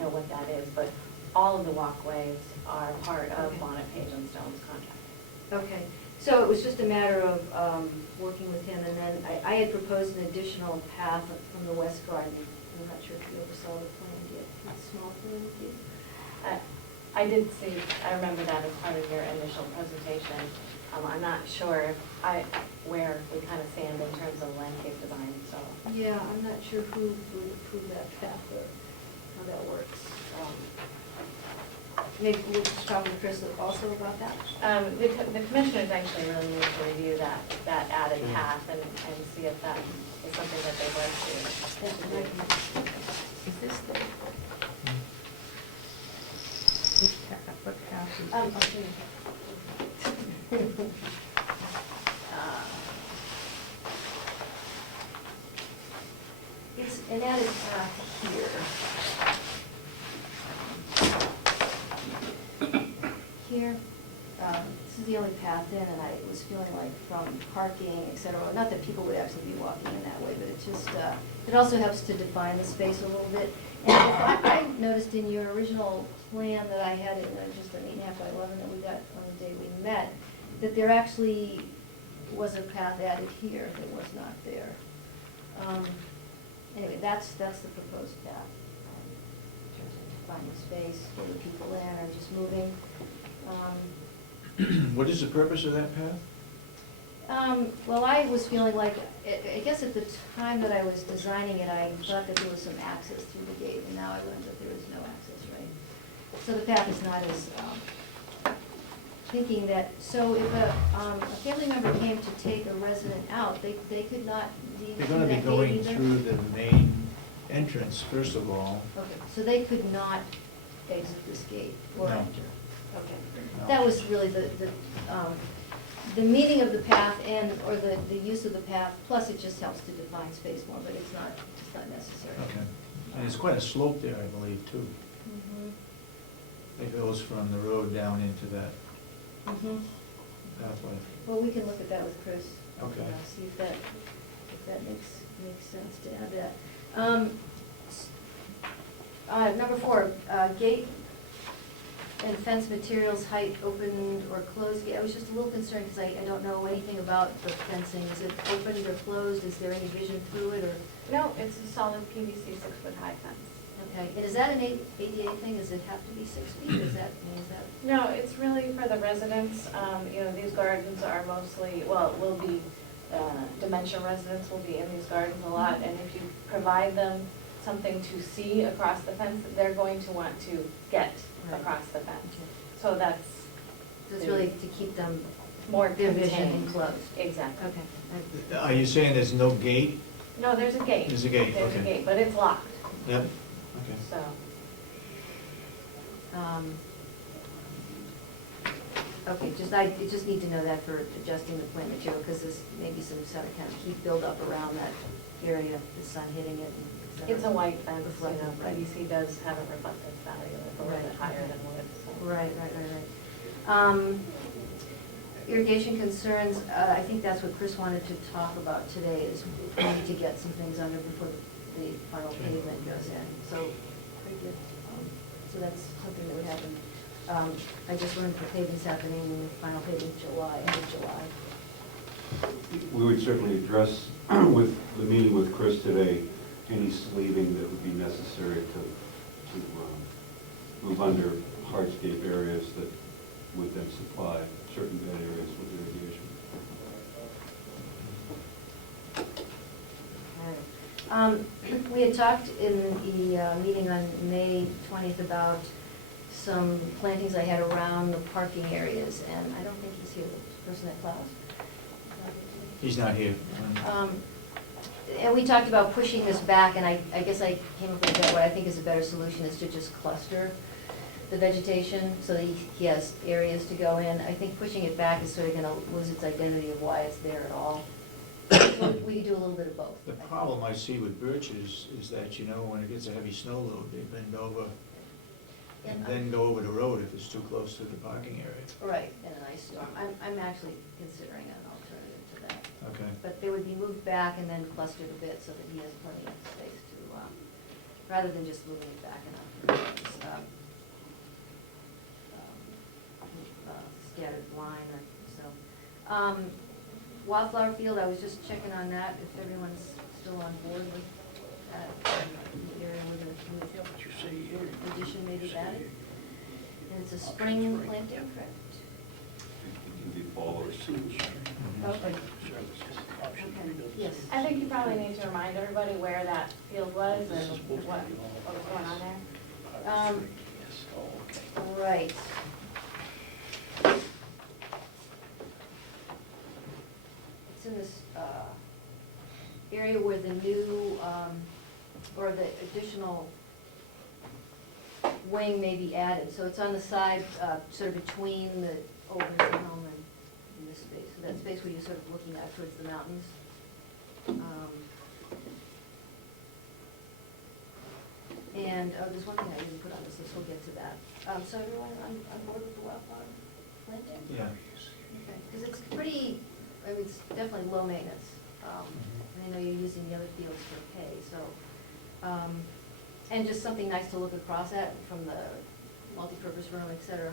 know what that is, but all of the walkways are part of Okay. Bonnet Page and Stone's contract. Okay, so it was just a matter of working with him, and then I had proposed an additional path from the west garden. I'm not sure if you ever saw the plan yet, that small plan with you. I did see, I remember that as part of your initial presentation. I'm not sure where we kind of stand in terms of landscape design, so. Yeah, I'm not sure who would approve that path or how that works. Maybe we'll just talk with Chris also about that. The commissioners actually really need to review that added path and see if that is something that they'd like to. Is this the? Which path, what path is I'll this? show you. It's an added path here. Here, this is the only path in, and I was feeling like from parking, et cetera, not that people would actually be walking in that way, but it just, it also helps to define the space a little bit. And I noticed in your original plan that I had, just an 8.5 by 11 that we got on the day we met, that there actually was a path added here that was not there. Anyway, that's the proposed path. In terms of defining space, getting people in, or just moving. What is the purpose of that path? Well, I was feeling like, I guess at the time that I was designing it, I thought that there was some access through the gate, and now I learned that there is no access, right? So the path is not as, thinking that, so if a family member came to take a resident out, they could not leave They're through gonna be that gate going either? through the main entrance, first of all. Okay, so they could not exit this gate or No. enter? Okay. No. That was really the meaning of the path and, or the use of the path, plus it just helps to define space more, but it's not necessary. Okay. And it's quite a slope there, I believe, too. Mhm. It goes from the road down into that Mhm. pathway. Well, we can look at that with Chris. Okay. See if that makes sense to add that. Number 4, gate and fence materials, height, opened or closed gate. I was just a little concerned because I don't know anything about the fencing. Is it opened or closed? Is there any vision through it, or? No, it's a solid PVC 6-foot-high fence. Okay, and is that an ADA thing? Does it have to be 6 feet, or is that? No, it's really for the residents. You know, these gardens are mostly, well, will be, dementia residents will be in these gardens a lot, and if you provide them something to see across the fence, they're going to want to get Right. across the fence. Okay. So that's So it's really to keep them, more their vision contained. enclosed. Exactly. Okay. Are you saying there's no gate? No, there's a gate. There's a gate, There's a okay. gate, but it's locked, Yep. Okay. so. Okay, I just need to know that for adjusting the plant material, because there's maybe some sort of kind of heat buildup around that area, the sun hitting it. And et cetera. It's a white fence, you Reflective, know, right. PVC does have a reflective value, it's a little bit Right, higher okay. than wood, so. Right. Irrigation concerns, I think that's what Chris wanted to talk about today, is we need to get some things under before the final pavement goes in. So, pretty good. So that's something that would happen. I just learned the paving's happening, final paving end of July. We would certainly address with the meeting with Chris today, any sleeving that would be necessary to move under hardscape areas that would then supply certain bed areas with irrigation. We had talked in the meeting on May 20th about some plantings I had around the parking areas, and I don't think he's here, the person that plows. He's not here. And we talked about pushing this back, and I guess I came up with that, what I think is a better solution is to just cluster the vegetation so that he has areas to go in. I think pushing it back is sort of gonna lose its identity of why it's there at all. We could do a little bit of both. The problem I see with birches is that, you know, when it gets a heavy snow load, they bend over and then go over the road if it's too close to the parking area. Right, in an ice storm. I'm actually considering an alternative to that. Okay. But they would be moved back and then clustered a bit so that he has plenty of space rather than just moving it back enough. Scattered line or so. Wildflower field, I was just checking on that, if everyone's still on board with that, the area where the addition may be added. And it's a spring planting, correct? It can be fall or soon. Okay. Okay, yes. I think you probably need to remind everybody where that field was and what was going on there. Right. It's in this area where the new, or the additional wing may be added. So it's on the side, sort of between the old nursing home and this space. So that space where you're sort of looking out towards the mountains. And there's one thing I didn't put on this list, we'll get to that. So everyone on board with the wildflower planting? Yeah. Okay, because it's pretty, I mean, it's definitely low maintenance. And I know you're using the other fields for pay, so. And just something nice to look across at from the multipurpose room, et cetera,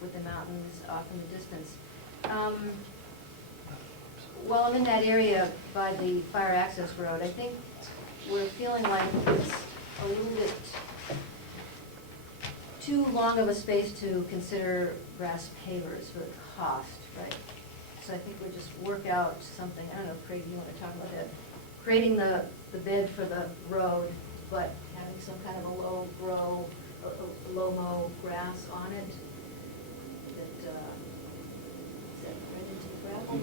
with the mountains off in the distance. Well, I'm in that area by the fire access road. I think we're feeling like it's a little bit too long of a space to consider grass pavers for the cost, right? So I think we'll just work out something, I don't know, Craig, you want to talk about that? Creating the bed for the road, but having some kind of a low mow grass on it that, is that right into the gravel?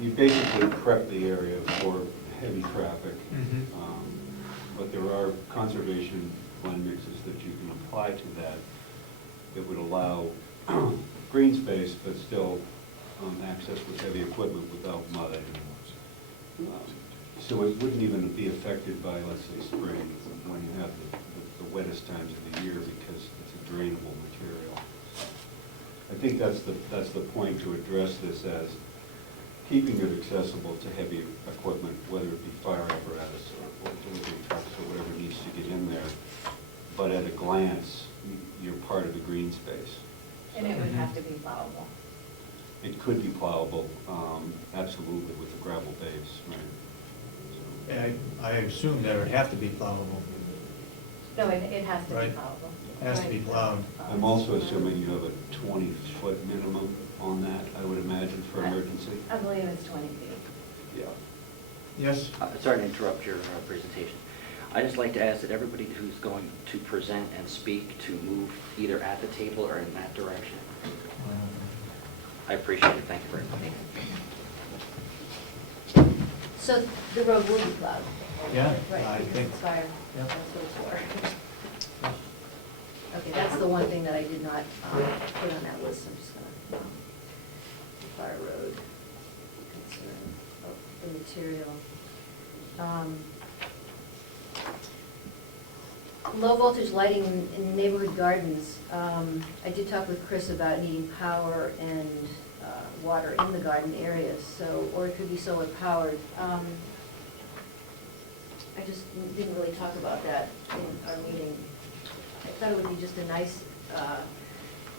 You basically prep the area for heavy traffic, but there are conservation blend mixes that you can apply to that would allow green space, but still access with heavy equipment without mud. So it wouldn't even be affected by, let's say, spring, when you have the wettest times of the year, because it's a drainable material. I think that's the point, to address this as keeping it accessible to heavy equipment, whether it be fire apparatus or delivery trucks or whatever needs to get in there. But at a glance, you're part of the green space. And it would have to be plowable. It could be plowable, absolutely, with the gravel base, right? And I assume that it would have to be plowable. No, it has to be Right. plowable. It has to be plowed. I'm also assuming you have a 20-foot minimum on that, I would imagine, for emergency? I believe it's 20 feet. Yeah. Yes? Sorry to interrupt your presentation. I'd just like to ask that everybody who's going to present and speak to move either at the table or in that direction. I appreciate it. Thank you very much. So the road will be plowed? Yeah, Right, I because think, it's fire, yeah. that's what it's for. Okay, that's the one thing that I did not put on that list, I'm just gonna, fire road, concern of the material. Low voltage lighting in neighborhood gardens. I did talk with Chris about needing power and water in the garden areas, so, or it could be solar powered. I just didn't really talk about that in our meeting. I thought it would be just a nice,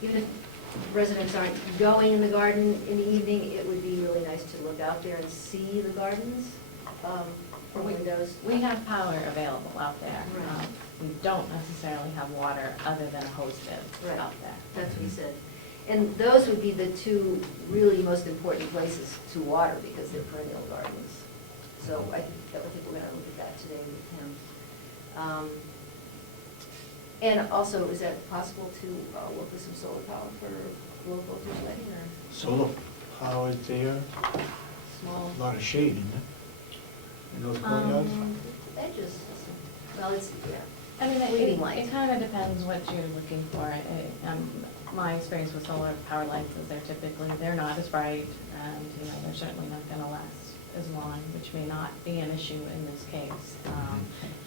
even if residents aren't going in the garden in the evening, it would be really nice to look out there and see the gardens from windows. We have power available out there. Right. We don't necessarily have water other than a hose bib Right. out there. That's what he said. And those would be the two really most important places to water because they're perennial gardens. So I think we're gonna look at that today with him. And also, is that possible to work with some solar power for low voltage lighting or solar powered there, small? a lot of shade, isn't it? In those courtyards? Edges, well, it's, yeah. I mean, Leading light. it kind of depends what you're looking for. My experience with solar power lights is they're not as bright, and, they're certainly not gonna last as long, which may not be an issue in this case.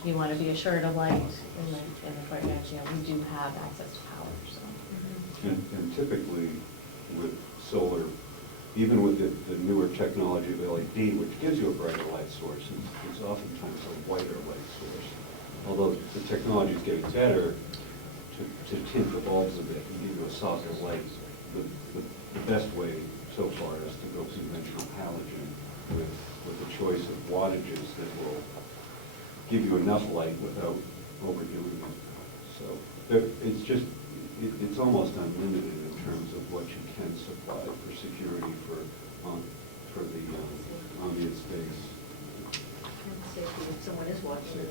You wanna be assured of light in the courtyard, we do have access to power, so. And typically with solar, even with the newer technology of LED, which gives you a brighter light source, it's oftentimes a whiter light source. Although the technology is getting better to tint the bulbs a bit and give you a softer light, the best way so far is to go conventional halogen with a choice of wattages that will give you enough light without overdoing it. So it's almost unlimited in terms of what you can supply for security for the ambient space. And safety if someone is watching.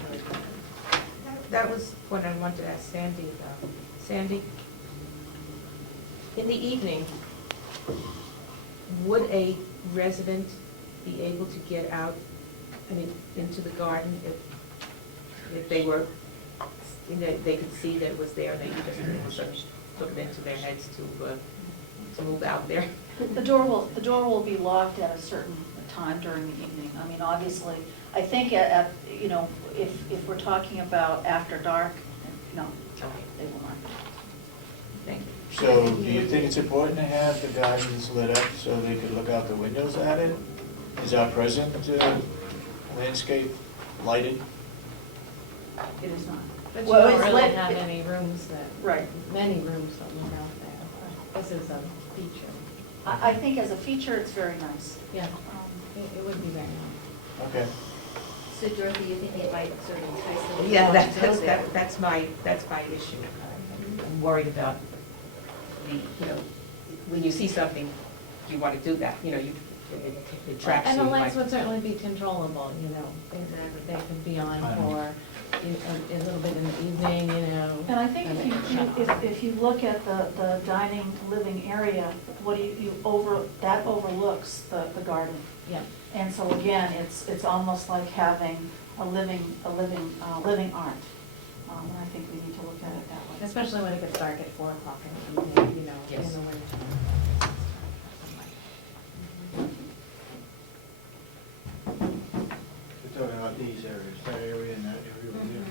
That was what I wanted to ask Sandy about. Sandy, in the evening, would a resident be able to get out, I mean, into the garden if they were, you know, they could see that it was there, they just sort of took it into their heads to move out there? The door will be locked at a certain time during the evening. I mean, obviously, I think you know, if we're talking about after dark, no, they will not. Thank you. So do you think it's important to have the gardens lit up so they could look out the windows at it? Is our present landscape lighted? It is not. But you Well, don't it's really lit- have any rooms that, Right. many rooms that look out there. This is a feature. I think as a feature, it's very nice. Yeah, it would be very nice. Okay. So Dorothy, you think it might sort of entice them? to Yeah, want to go there? that's my issue. I'm worried about you know, when you see something, you want to do that, you know, it attracts you. And the lights like- would certainly be controllable, you know, they could be on for a little bit in the evening, you know. And I think and if then you, shut off. if you look at the dining, living area, that overlooks the garden. Yeah, And so again, it's almost like having a living art. And I think we need to look at it that way. especially when it gets dark at 4 o'clock in the evening, you know, in Yes. the winter. We're talking about these areas, that area and that area over here.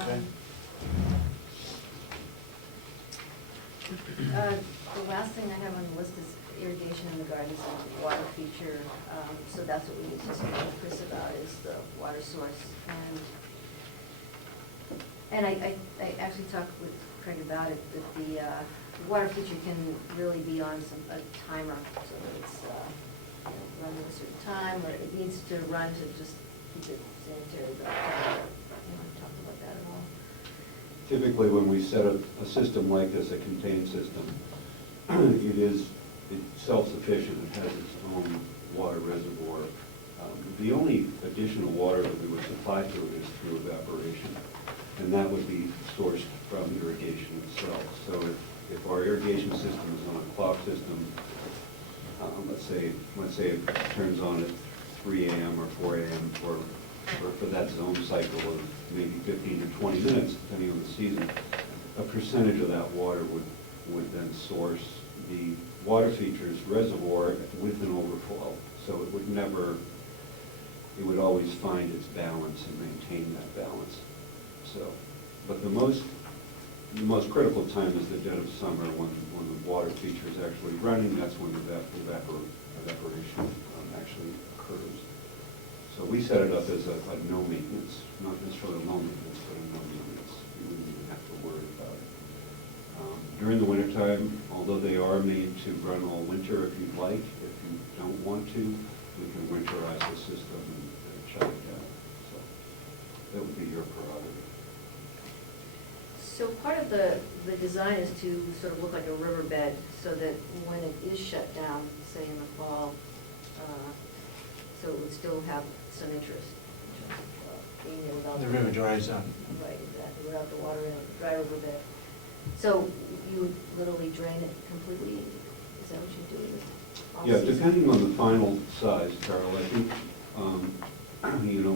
Okay. The last thing I have on the list is irrigation in the gardens and water feature. So that's what we need to speak with Chris about, is the water source. And I actually talked with Craig about it, that the water feature can really be on a timer, so that it's run at a certain time, or it needs to run to just keep it sanitary. But you want to talk about that at all? Typically, when we set up a system like this, a contained system, it's self-sufficient, it has its own water reservoir. The only additional water that we would supply to it is through evaporation, and that would be sourced from irrigation itself. So if our irrigation system is on a clock system, let's say it turns on at 3 a.m. or 4 a.m. for that zone cycle of maybe 15 to 20 minutes, depending on the season, a percentage of that water would then source the water features reservoir with an overflow. So it would always find its balance and maintain that balance. So, but the most critical time is the dead of summer when the water feature is actually running. That's when evaporation actually occurs. So we set it up as a no maintenance, not necessarily low maintenance, but a no maintenance. You wouldn't even have to worry about it. During the wintertime, although they are made to run all winter if you'd like, if you don't want to, we can winterize the system and shut it down. So that would be your prerogative. So part of the design is to sort of look like a riverbed, so that when it is shut down, say in the fall, so it would still have some interest in terms of being there without. The river dries up. Right, exactly, without the water in a dry riverbed. So you would literally drain it completely? Is that what you do with all Yeah, season? depending on the final size, Carol, I think,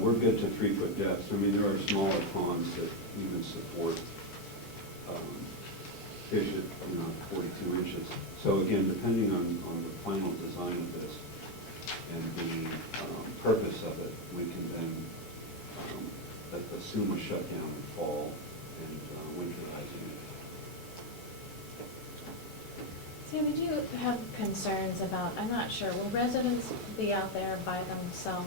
we're good to 3-foot depths. I mean, there are smaller ponds that even support fish at 42 inches. So again, depending on the final design of this and the purpose of it, we can then assume a shutdown in fall and winterizing it. Sandy, do you have concerns about, I'm not sure, will residents be out there by themselves